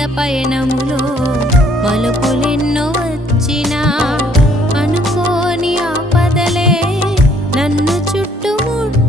జీవిత పయనములో మలుపులెన్నో వచ్చినా అనుకోని ఆపదలే నన్ను చుట్టుముట్టు